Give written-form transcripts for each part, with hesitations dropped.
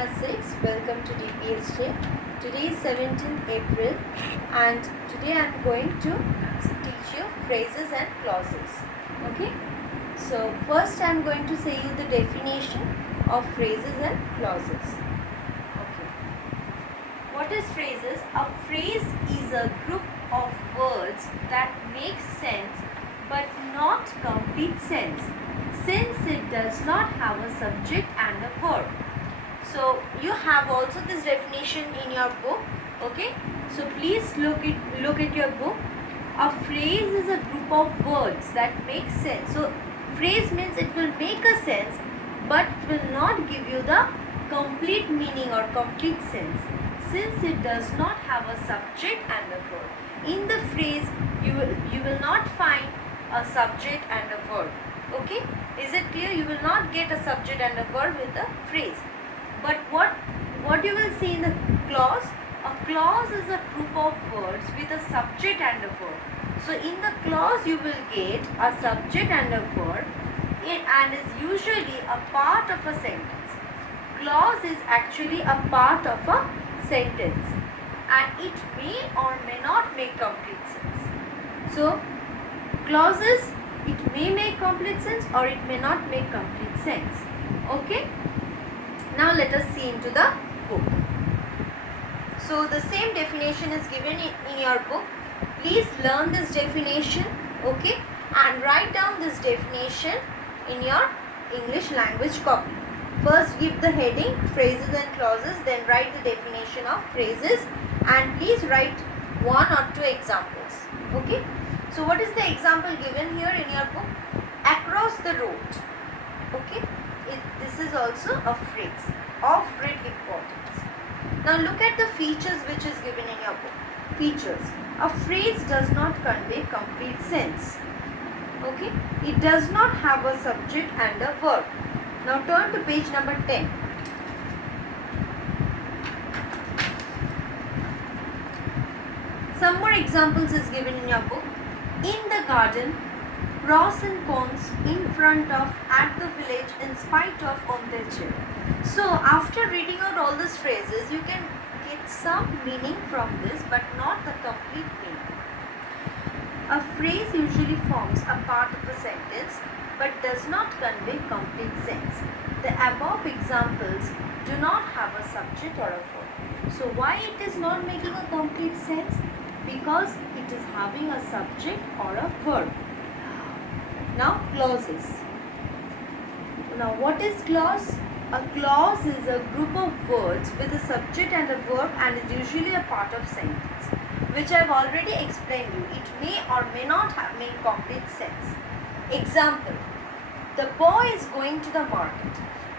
class 6. Welcome to DPHJ. Today is 17th April and today I am going to teach you phrases and clauses. Okay. So first I am going to say you the definition of phrases and clauses. Okay. What is phrases? A phrase is a group of words that make sense but not complete sense, since it does not have a subject and a verb. So you have also this definition in your book. Okay, so please look at your book. A phrase is a group of words that make sense. So phrase means it will make a sense but will not give you the complete meaning or complete sense, since it does not have a subject and a verb. In the phrase you will not find a subject and a verb. Okay, is it clear? You will not get a subject and a verb in the phrase. But what you will see in the clause? A clause is a group of words with a subject and a verb. So in the clause you will get a subject and a verb and is usually a part of a sentence. Clause is actually a part of a sentence and it may or may not make complete sense. So clauses, it may make complete sense or it may not make complete sense. Okay. Now let us see into the book. So the same definition is given in your book. Please learn this definition, okay, and write down this definition in your English language copy. First give the heading phrases and clauses, then write the definition of phrases and please write one or two examples. Okay. So what is the example given here in your book? Across the road. Okay. This is also a phrase of great importance. Now look at the features which is given in your book. Features. A phrase does not convey complete sense. Okay. It does not have a subject and a verb. Now turn to page number 10. Some more examples is given in your book. In the garden, pros and cons, in front of, at the village, in spite of, on their chair. So after reading out all these phrases, you can get some meaning from this but not the complete meaning. A phrase usually forms a part of a sentence but does not convey complete sense. The above examples do not have a subject or a verb. So why it is not making a complete sense? Because it is having a subject or a verb. Now clauses. Now what is clause? A clause is a group of words with a subject and a verb and is usually a part of sentence, which I have already explained you. It may or may not have made complete sense. Example. The boy is going to the market.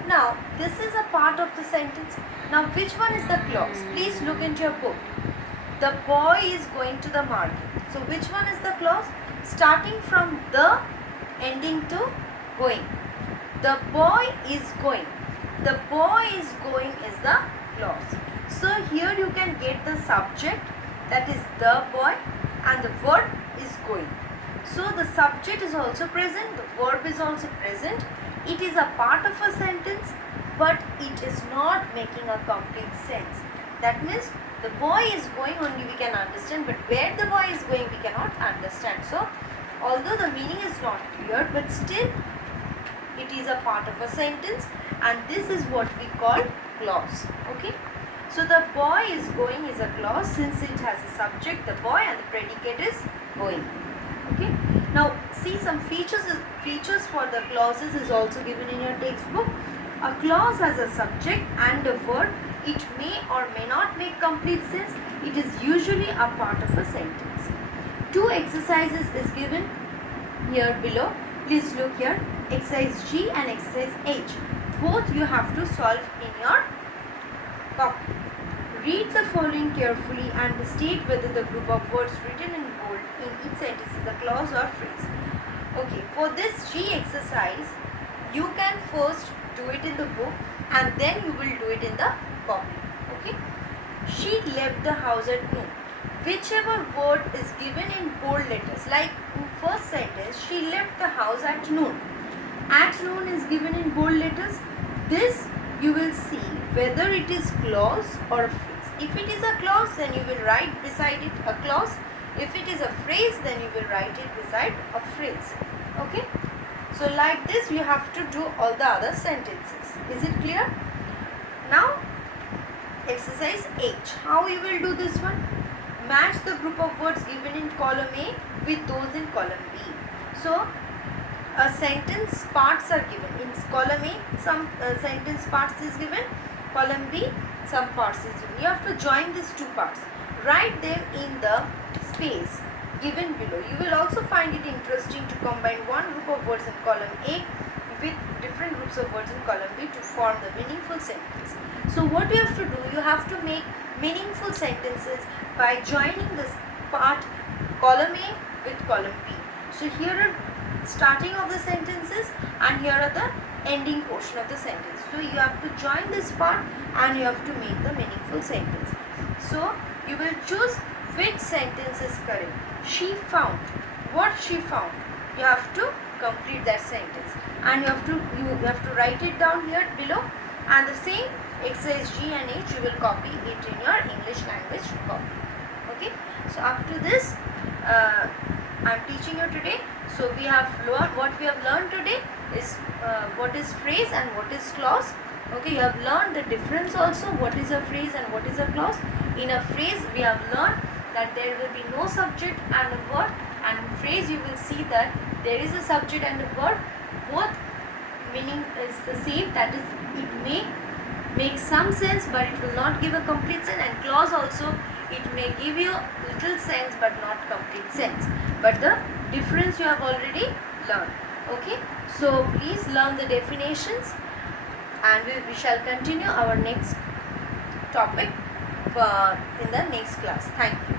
Now this is a part of the sentence. Now which one is the clause? Please look into your book. The boy is going to the market. So which one is the clause? Starting from the, ending to going. The boy is going. The boy is going is the clause. So here you can get the subject, that is the boy, and the verb is going. So the subject is also present, the verb is also present. It is a part of a sentence but it is not making a complete sense. That means the boy is going only we can understand, but where the boy is going we cannot understand. So although the meaning is not clear, but still it is a part of a sentence and this is what we call clause. Okay. So the boy is going is a clause since it has a subject, the boy, and the predicate is going. Okay. Now see some features for the clauses is also given in your textbook. A clause has a subject and a verb. It may or may not make complete sense. It is usually a part of a sentence. Two exercises is given here below. Please look here. Exercise G and exercise H. Both you have to solve in your copy. Read the following carefully and state whether the group of words written in bold in each sentence is a clause or phrase. Okay, for this G exercise, you can first do it in the book and then you will do it in the copy. Okay. She left the house at noon. Whichever word is given in bold letters, like in first sentence, she left the house at noon. At noon is given in bold letters. This you will see whether it is clause or a phrase. If it is a clause, then you will write beside it a clause. If it is a phrase, then you will write it beside a phrase. Okay. So like this you have to do all the other sentences. Is it clear? Now exercise H. How you will do this one? Match the group of words given in column A with those in column B. So a sentence parts are given. In column A some sentence parts is given, column B some parts is given. You have to join these two parts. Write them in the space given below. You will also find it interesting to combine one group of words in column A with different groups of words in column B to form the meaningful sentence. So what you have to do, you have to make meaningful sentences by joining this part column A with column B. So here are starting of the sentences and here are the ending portion of the sentence. So you have to join this part and you have to make the meaningful sentence. So you will choose which sentence is correct. She found. What she found? You have to complete that sentence and you have to write it down here below, and the same exercise G and H you will copy it in your English language copy. Okay. So up to this I am teaching you today. So we have learned, what we have learned today is what is phrase and what is clause. Okay, you have learned the difference also, what is a phrase and what is a clause. In a phrase we have learned that there will be no subject and a verb, and in phrase you will see that there is a subject and a verb, both meaning is the same, that is it may make some sense but it will not give a complete sense, and clause also it may give you little sense but not complete sense, but the difference you have already learned. Okay, so please learn the definitions and we shall continue our next topic in the next class. Thank you.